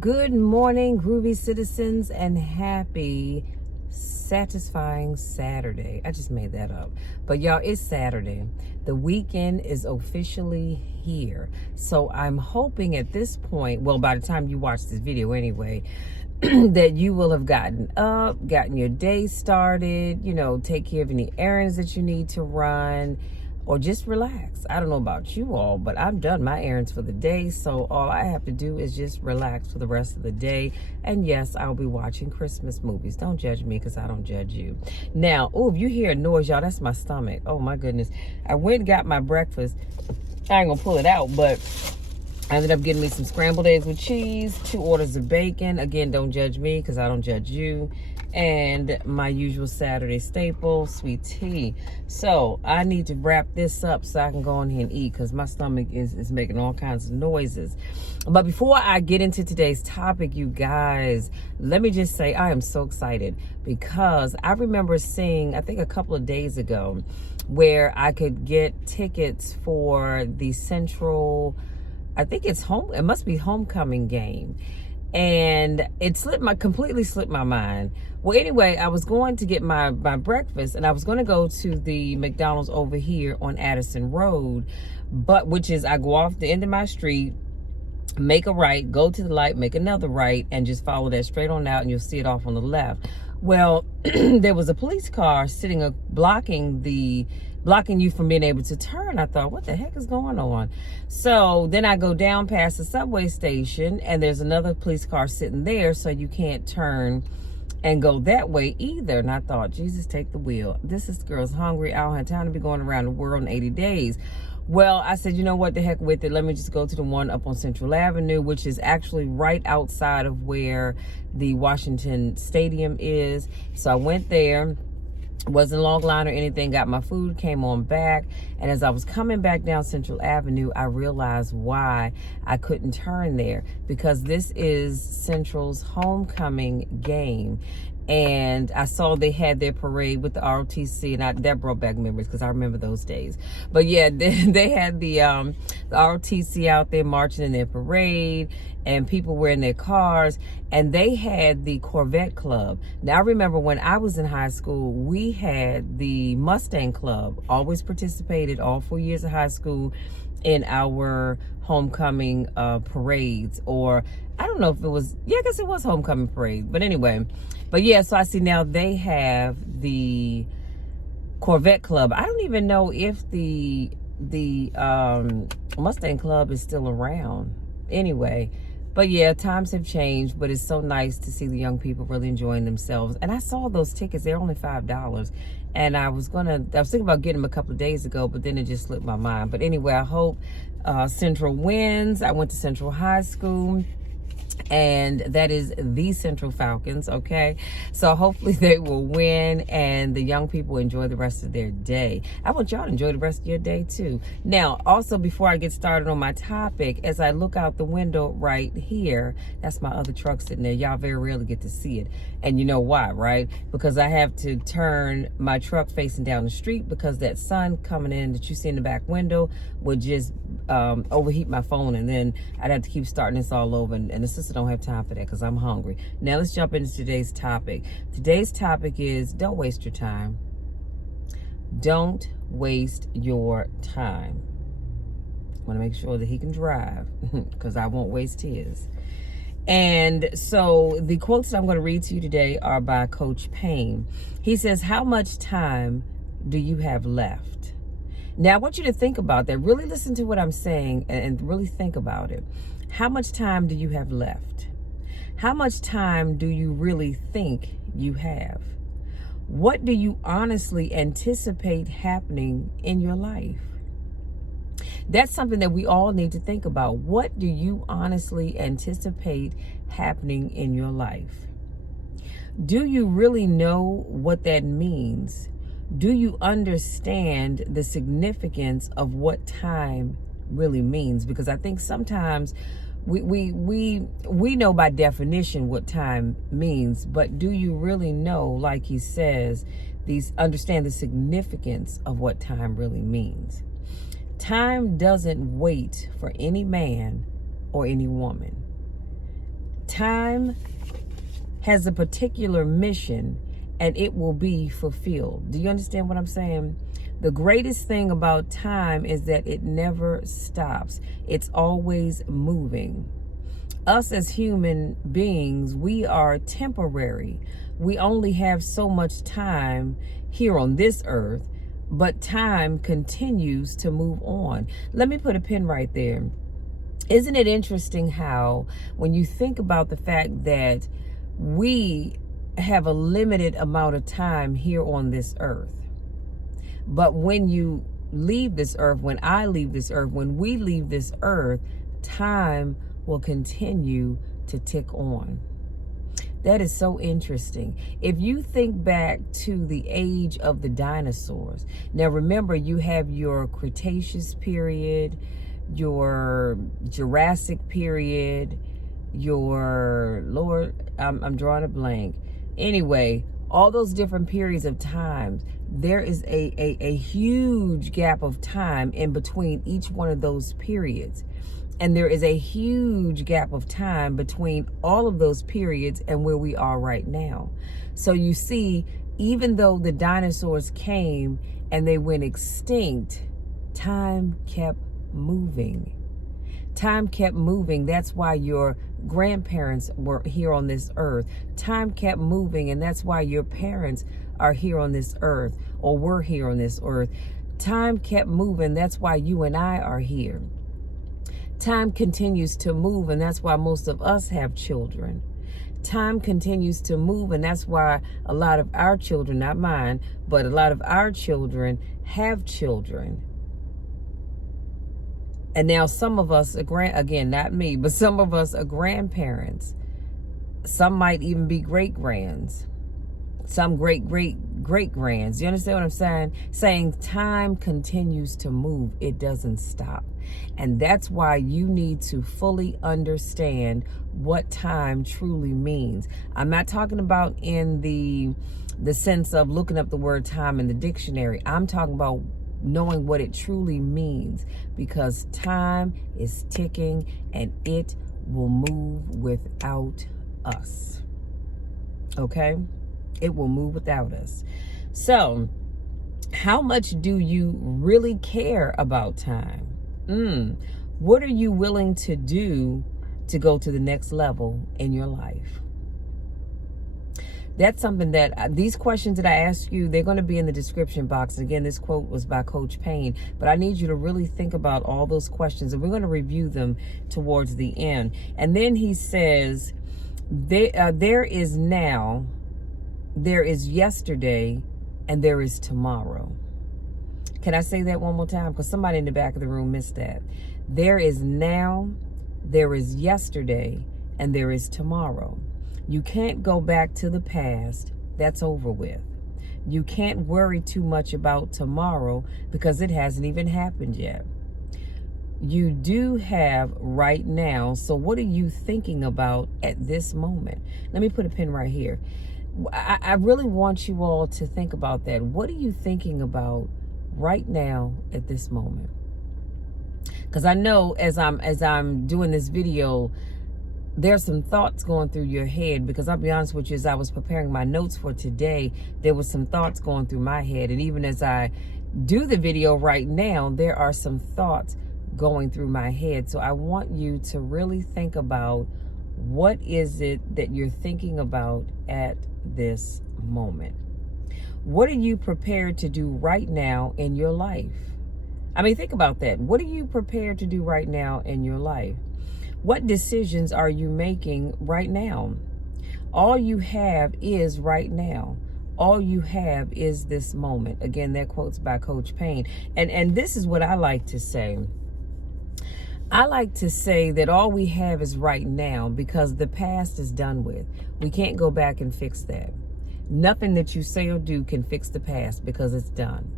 Good morning, groovy citizens, and happy, satisfying Saturday. I just made that up. But y'all, it's Saturday. The weekend is officially here. So I'm hoping at this point, well, by the time you watch this video anyway, that you will have gotten up, gotten your day started, take care of any errands that you need to run, or just relax. I don't know about you all, but I've done my errands for the day, so all I have to do is just relax for the rest of the day. And yes, I'll be watching Christmas movies. Don't judge me, because I don't judge you. Now, if you hear a noise, y'all, that's my stomach. Oh my goodness. I went and got my breakfast. I ain't gonna pull it out, but I ended up getting me some scrambled eggs with cheese, 2 orders of bacon. Again, don't judge me, because I don't judge you. And my usual Saturday staple, sweet tea. So I need to wrap this up so I can go in here and eat, because my stomach is making all kinds of noises. But before I get into today's topic, you guys, let me just say I am so excited, because I remember seeing, I think a couple of days ago, where I could get tickets for the Central, I think it's it must be homecoming game. And it completely slipped my mind. Well, anyway, I was going to get my breakfast, and I was going to go to the McDonald's over here on Addison Road, which is, I go off the end of my street, make a right, go to the light, make another right, and just follow that straight on out, and you'll see it off on the left. Well, there was a police car sitting blocking you from being able to turn. I thought, what the heck is going on? So then I go down past the subway station, and there's another police car sitting there, so you can't turn and go that way either. And I thought, Jesus, take the wheel. This girl's hungry. I don't have time to be going around the world in 80 days. Well, I said, you know what, the heck with it. Let me just go to the one up on Central Avenue, which is actually right outside of where the Washington Stadium is. So I went there. Wasn't a long line or anything, got my food, came on back, and as I was coming back down Central Avenue, I realized why I couldn't turn there, because this is Central's homecoming game. And I saw they had their parade with the ROTC, and that brought back memories, because I remember those days. But yeah, they had the ROTC out there marching in their parade, and people were in their cars, and they had the Corvette Club. Now, I remember when I was in high school, we had the Mustang Club, always participated all 4 years of high school in our homecoming parades, or I don't know if it was, I guess it was homecoming parade, but anyway. But yeah, so I see now they have the Corvette Club. I don't even know if the Mustang Club is still around. Anyway, but yeah, times have changed, but it's so nice to see the young people really enjoying themselves. And I saw those tickets, they're only $5. And I was thinking about getting them a couple of days ago, but then it just slipped my mind. But anyway, I hope Central wins. I went to Central High School, and that is the Central Falcons, okay? So hopefully they will win, and the young people enjoy the rest of their day. I want y'all to enjoy the rest of your day too. Now, also, before I get started on my topic, as I look out the window right here, that's my other truck sitting there. Y'all very rarely get to see it. And you know why, right? Because I have to turn my truck facing down the street, because that sun coming in that you see in the back window would just overheat my phone, and then I'd have to keep starting this all over, and the sister don't have time for that, because I'm hungry. Now let's jump into today's topic. Today's topic is, don't waste your time. Don't waste your time. I want to make sure that he can drive, because I won't waste his. And so the quotes that I'm going to read to you today are by Coach Payne. He says, how much time do you have left? Now, I want you to think about that. Really listen to what I'm saying, and really think about it. How much time do you have left? How much time do you really think you have? What do you honestly anticipate happening in your life? That's something that we all need to think about. What do you honestly anticipate happening in your life? Do you really know what that means? Do you understand the significance of what time really means? Because I think sometimes we know by definition what time means, but do you really know, like he says, understand the significance of what time really means? Time doesn't wait for any man or any woman. Time has a particular mission and it will be fulfilled. Do you understand what I'm saying? The greatest thing about time is that it never stops. It's always moving. Us as human beings, we are temporary. We only have so much time here on this earth, but time continues to move on. Let me put a pin right there. Isn't it interesting how, when you think about the fact that we have a limited amount of time here on this earth, but when you leave this earth, when I leave this earth, when we leave this earth, time will continue to tick on. That is so interesting. If you think back to the age of the dinosaurs, now remember, you have your Cretaceous period, your Jurassic period, your I'm drawing a blank. Anyway, all those different periods of time, there is a huge gap of time in between each one of those periods. And there is a huge gap of time between all of those periods and where we are right now. So you see, even though the dinosaurs came and they went extinct, time kept moving. Time kept moving. That's why your grandparents were here on this earth. Time kept moving, and that's why your parents are here on this earth, or were here on this earth. Time kept moving. That's why you and I are here. Time continues to move, and that's why most of us have children. Time continues to move, and that's why a lot of our children, not mine, but a lot of our children have children. And now some of us are again, not me, but some of us are grandparents. Some might even be great-grands. Some great-great-great-grands. You understand what I'm saying? Saying time continues to move. It doesn't stop. And that's why you need to fully understand what time truly means. I'm not talking about in the sense of looking up the word time in the dictionary. I'm talking about knowing what it truly means, because time is ticking and it will move without us. Okay? It will move without us. So, how much do you really care about time? What are you willing to do to go to the next level in your life? That's something that these questions that I ask you, they're going to be in the description box. Again, this quote was by Coach Payne, but I need you to really think about all those questions, and we're going to review them towards the end. And then he says, there is now, there is yesterday, and there is tomorrow. Can I say that one more time? Because somebody in the back of the room missed that. There is now, there is yesterday, and there is tomorrow. You can't go back to the past. That's over with. You can't worry too much about tomorrow because it hasn't even happened yet. You do have right now. So what are you thinking about at this moment? Let me put a pin right here. I really want you all to think about that. What are you thinking about right now at this moment? Because I know as I'm doing this video, there's some thoughts going through your head, because I'll be honest with you, as I was preparing my notes for today, there was some thoughts going through my head. And even as I do the video right now, there are some thoughts going through my head. So I want you to really think about, what is it that you're thinking about at this moment? What are you prepared to do right now in your life? I mean, think about that. What are you prepared to do right now in your life? What decisions are you making right now? All you have is right now. All you have is this moment. Again, that quote's by Coach Payne. And this is what I like to say. I like to say that all we have is right now, because the past is done with. We can't go back and fix that. Nothing that you say or do can fix the past, because it's done.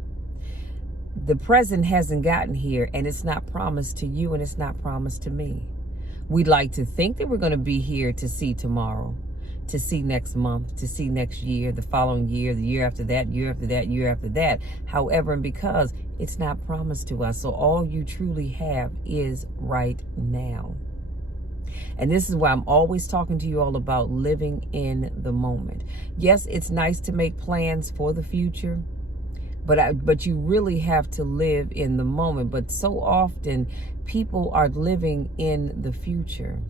The present hasn't gotten here, and it's not promised to you, and it's not promised to me. We'd like to think that we're going to be here to see tomorrow, to see next month, to see next year, the following year, the year after that, year after that, year after that. However, and because it's not promised to us, so all you truly have is right now. And this is why I'm always talking to you all about living in the moment. Yes, it's nice to make plans for the future, but you really have to live in the moment. But so often people are living in the future.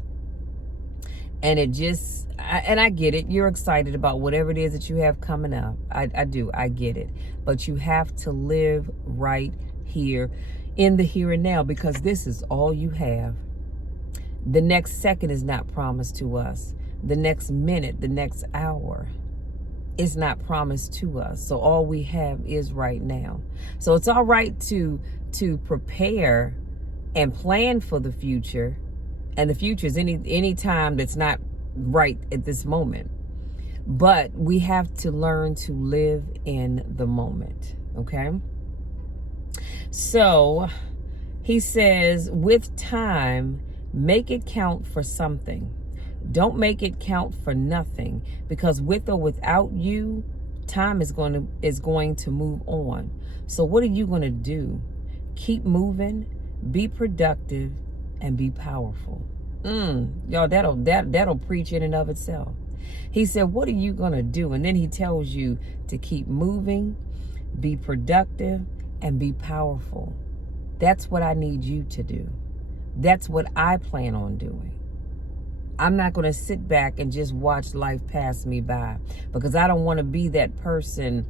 And I get it. You're excited about whatever it is that you have coming up. I do. I get it. But you have to live right here in the here and now, because this is all you have. The next second is not promised to us. The next minute, the next hour is not promised to us. So all we have is right now. So it's all right to prepare and plan for the future. And the future is any time that's not right at this moment. But we have to learn to live in the moment, okay? So he says, with time, make it count for something. Don't make it count for nothing, because with or without you, time is going to move on. So what are you going to do? Keep moving, be productive, and be powerful. Y'all, that'll preach in and of itself. He said, what are you going to do? And then he tells you to keep moving, be productive, and be powerful. That's what I need you to do. That's what I plan on doing. I'm not going to sit back and just watch life pass me by, because I don't want to be that person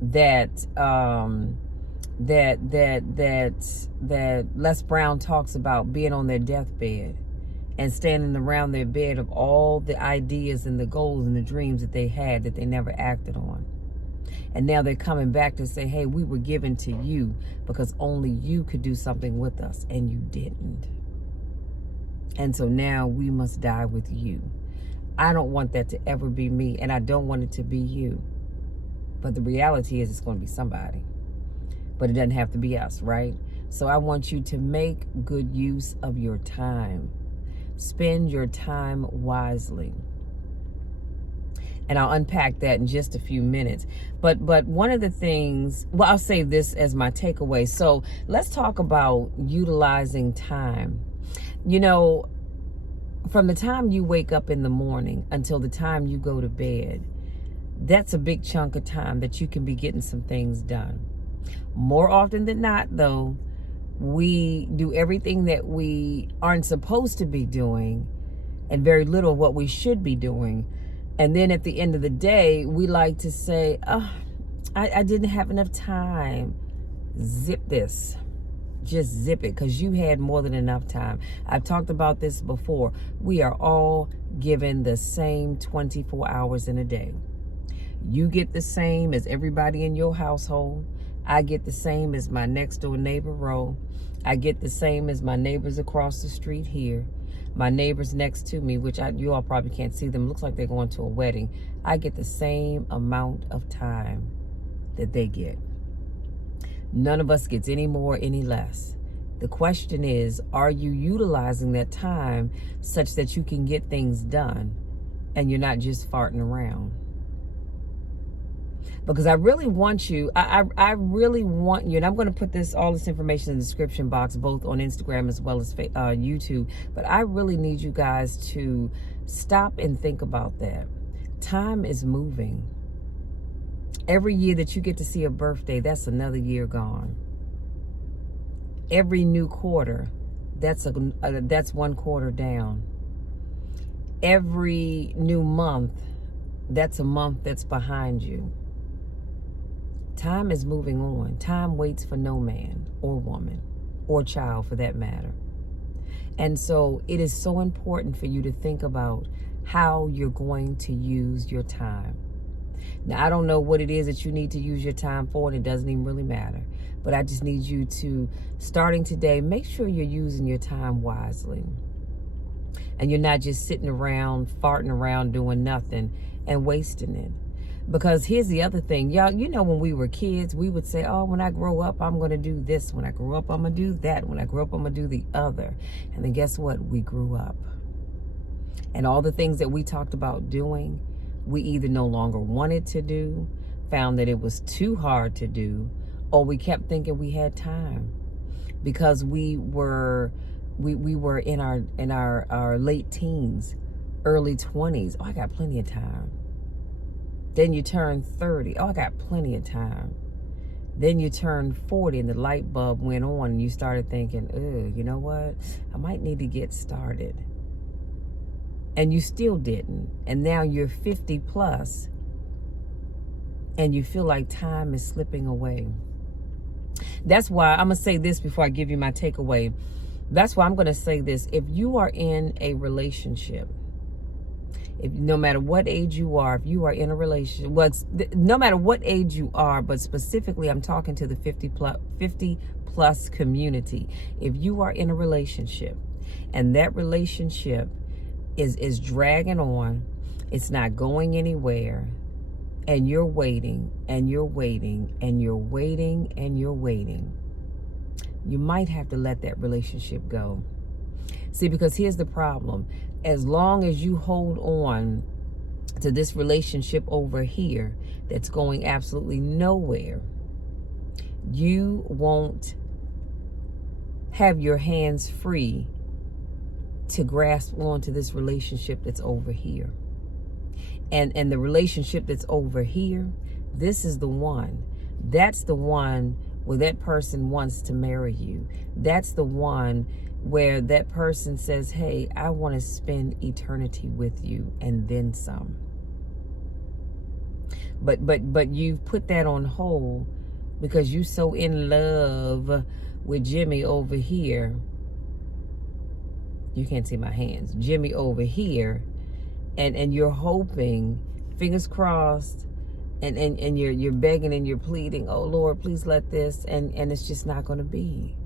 that Les Brown talks about, being on their deathbed and standing around their bed of all the ideas and the goals and the dreams that they had that they never acted on. And now they're coming back to say, hey, we were given to you because only you could do something with us, and you didn't. And so now we must die with you. I don't want that to ever be me, and I don't want it to be you. But the reality is it's going to be somebody. But it doesn't have to be us, right? So I want you to make good use of your time. Spend your time wisely. And I'll unpack that in just a few minutes. But one of the things, well, I'll say this as my takeaway. So let's talk about utilizing time. You know, from the time you wake up in the morning until the time you go to bed, that's a big chunk of time that you can be getting some things done. More often than not, though, we do everything that we aren't supposed to be doing and very little of what we should be doing. And then at the end of the day, we like to say, oh, I didn't have enough time. Zip this. Just zip it, because you had more than enough time. I've talked about this before. We are all given the same 24 hours in a day. You get the same as everybody in your household. I get the same as my next door neighbor, Ro. I get the same as my neighbors across the street here. My neighbors next to me, which you all probably can't see them, looks like they're going to a wedding. I get the same amount of time that they get. None of us gets any more, any less. The question is, are you utilizing that time such that you can get things done and you're not just farting around? Because I really want you, I really want you, and I'm going to put all this information in the description box, both on Instagram as well as YouTube, but I really need you guys to stop and think about that. Time is moving. Every year that you get to see a birthday, that's another year gone. Every new quarter, that's one quarter down. Every new month, that's a month that's behind you. Time is moving on. Time waits for no man or woman or child, for that matter. And so it is so important for you to think about how you're going to use your time. Now, I don't know what it is that you need to use your time for, and it doesn't even really matter. But I just need you to, starting today, make sure you're using your time wisely. And you're not just sitting around, farting around, doing nothing and wasting it. Because here's the other thing, y'all, you know, when we were kids, we would say, oh, when I grow up, I'm going to do this. When I grow up, I'm going to do that. When I grow up, I'm going to do the other. And then guess what? We grew up. And all the things that we talked about doing, we either no longer wanted to do, found that it was too hard to do, or we kept thinking we had time because we were we were in our late teens, early 20s. Oh, I got plenty of time. Then you turn 30. Oh, I got plenty of time. Then you turn 40 and the light bulb went on and you started thinking, you know what? I might need to get started. And you still didn't. And now you're 50 plus and you feel like time is slipping away. That's why I'm going to say this before I give you my takeaway. That's why I'm going to say this. If you are in a relationship, no matter what age you are, if you are in a relationship, no matter what age you are, but specifically I'm talking to the 50 plus community. If you are in a relationship and that relationship is dragging on, it's not going anywhere, and you're waiting and you're waiting and you're waiting and you're waiting, you might have to let that relationship go. See, because here's the problem. As long as you hold on to this relationship over here that's going absolutely nowhere, you won't have your hands free to grasp onto this relationship that's over here. And the relationship that's over here, this is the one. That's the one where that person wants to marry you. That's the one where that person says, hey, I want to spend eternity with you and then some. But you've put that on hold because you're so in love with Jimmy over here. You can't see my hands. Jimmy over here. And you're hoping, fingers crossed, and you're begging and you're pleading, oh Lord, please let this, and it's just not going to be.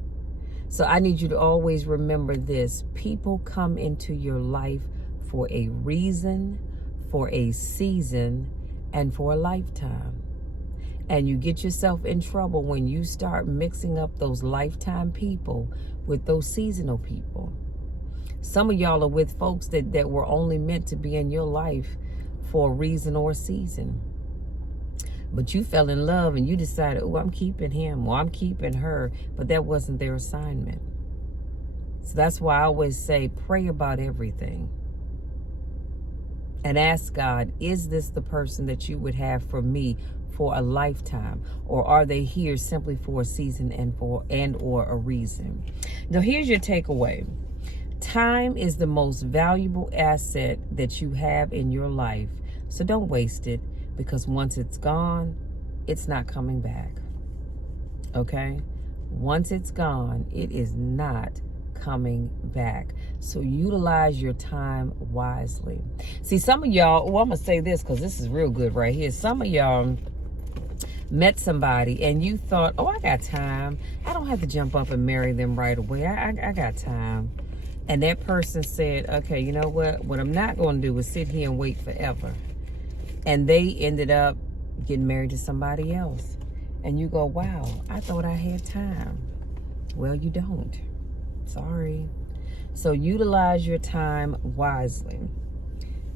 So I need you to always remember this. People come into your life for a reason, for a season, and for a lifetime. And you get yourself in trouble when you start mixing up those lifetime people with those seasonal people. Some of y'all are with folks that were only meant to be in your life for a reason or a season. But you fell in love and you decided, oh, I'm keeping him or I'm keeping her, but that wasn't their assignment. So that's why I always say, pray about everything. And ask God, is this the person that you would have for me for a lifetime? Or are they here simply for a season and or a reason? Now, here's your takeaway. Time is the most valuable asset that you have in your life. So don't waste it, because once it's gone, it's not coming back. Okay? Once it's gone, it is not coming back. So utilize your time wisely. See, some of y'all, I'm going to say this because this is real good right here. Some of y'all met somebody and you thought, oh, I got time. I don't have to jump up and marry them right away. I got time. And that person said, okay, you know what I'm not going to do is sit here and wait forever. And they ended up getting married to somebody else. And you go, wow, I thought I had time. Well, you don't. Sorry. So utilize your time wisely,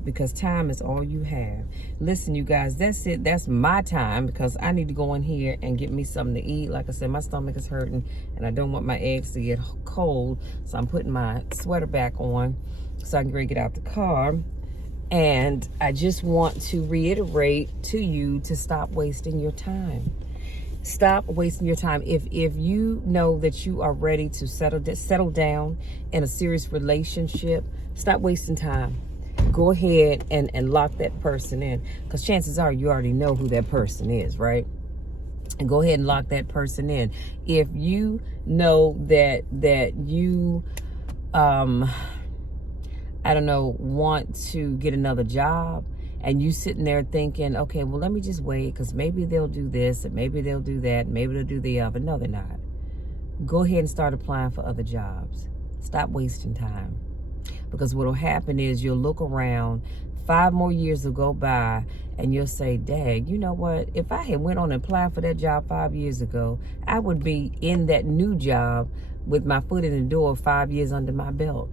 because time is all you have. Listen, you guys, that's it. That's my time, because I need to go in here and get me something to eat. Like I said, my stomach is hurting and I don't want my eggs to get cold. So I'm putting my sweater back on so I can get out the car. And I just want to reiterate to you to stop wasting your time. Stop wasting your time. If you know that you are ready to settle down in a serious relationship, stop wasting time. Go ahead and lock that person in, because chances are you already know who that person is, right? And go ahead and lock that person in. If you know that you want to get another job, and you sitting there thinking, okay, well, let me just wait, because maybe they'll do this, and maybe they'll do that, and maybe they'll do the other. No, they're not. Go ahead and start applying for other jobs. Stop wasting time. Because what will happen is you'll look around, 5 more years will go by, and you'll say, dang, you know what? If I had went on and applied for that job 5 years ago, I would be in that new job with my foot in the door 5 years under my belt.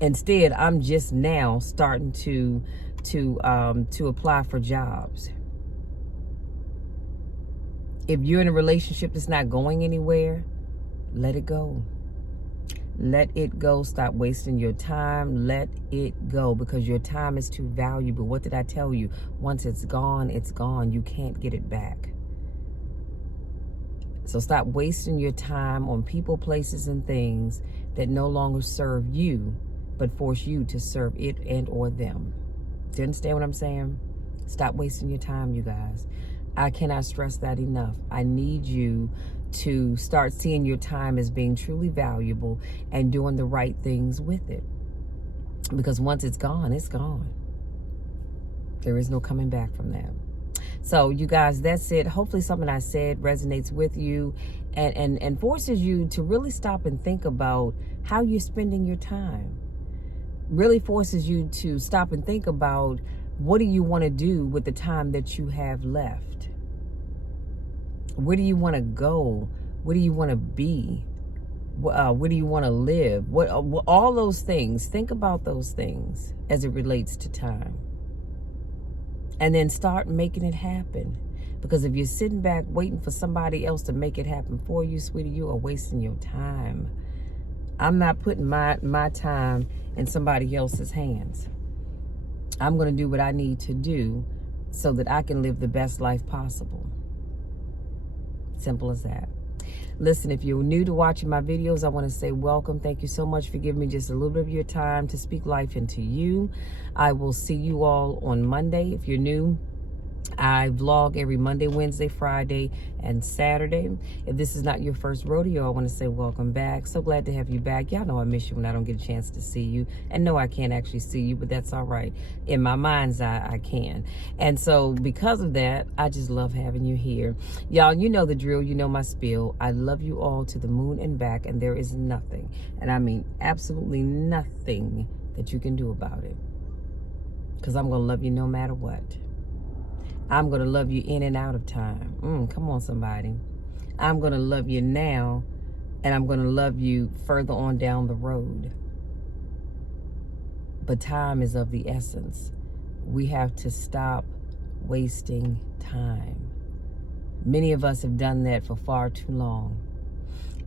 Instead, I'm just now starting to apply for jobs. If you're in a relationship that's not going anywhere, let it go. Let it go. Stop wasting your time. Let it go, because your time is too valuable. What did I tell you? Once it's gone, it's gone. You can't get it back. So stop wasting your time on people, places, and things that no longer serve you, but force you to serve it and or them. Do you understand what I'm saying? Stop wasting your time, you guys. I cannot stress that enough. I need you to start seeing your time as being truly valuable and doing the right things with it. Because once it's gone, it's gone. There is no coming back from that. So you guys, that's it. Hopefully something I said resonates with you and forces you to really stop and think about how you're spending your time. Really forces you to stop and think about, what do you want to do with the time that you have left? Where do you want to go? Where do you want to be? Where do you want to live? What all those things. Think about those things as it relates to time. And then start making it happen. Because if you're sitting back waiting for somebody else to make it happen for you, sweetie, you are wasting your time. I'm not putting my time in somebody else's hands. I'm going to do what I need to do so that I can live the best life possible. Simple as that. Listen, if you're new to watching my videos, I want to say welcome. Thank you so much for giving me just a little bit of your time to speak life into you. I will see you all on Monday. If you're new, I vlog every Monday, Wednesday, Friday, and Saturday. If this is not your first rodeo, I want to say welcome back. So glad to have you back. Y'all know I miss you when I don't get a chance to see you. And no, I can't actually see you, but that's all right. In my mind's eye, I can. And so because of that, I just love having you here. Y'all, you know the drill. You know my spiel. I love you all to the moon and back, and there is nothing, and I mean absolutely nothing, that you can do about it. Because I'm going to love you no matter what. I'm going to love you in and out of time. Come on, somebody. I'm going to love you now, and I'm going to love you further on down the road. But time is of the essence. We have to stop wasting time. Many of us have done that for far too long.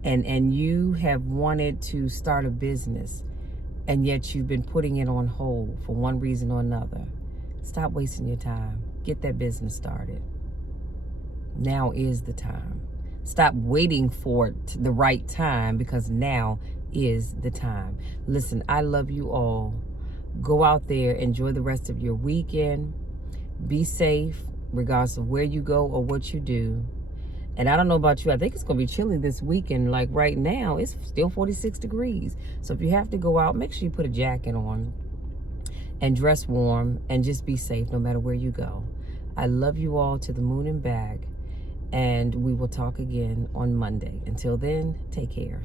And you have wanted to start a business, and yet you've been putting it on hold for one reason or another. Stop wasting your time. Get that business started. Now is the time. Stop waiting for the right time, because now is the time. Listen, I love you all. Go out there, enjoy the rest of your weekend. Be safe, regardless of where you go or what you do. And I don't know about you, I think it's going to be chilly this weekend. Like right now, it's still 46 degrees. So if you have to go out, make sure you put a jacket on and dress warm, and just be safe no matter where you go. I love you all to the moon and back, and we will talk again on Monday. Until then, take care.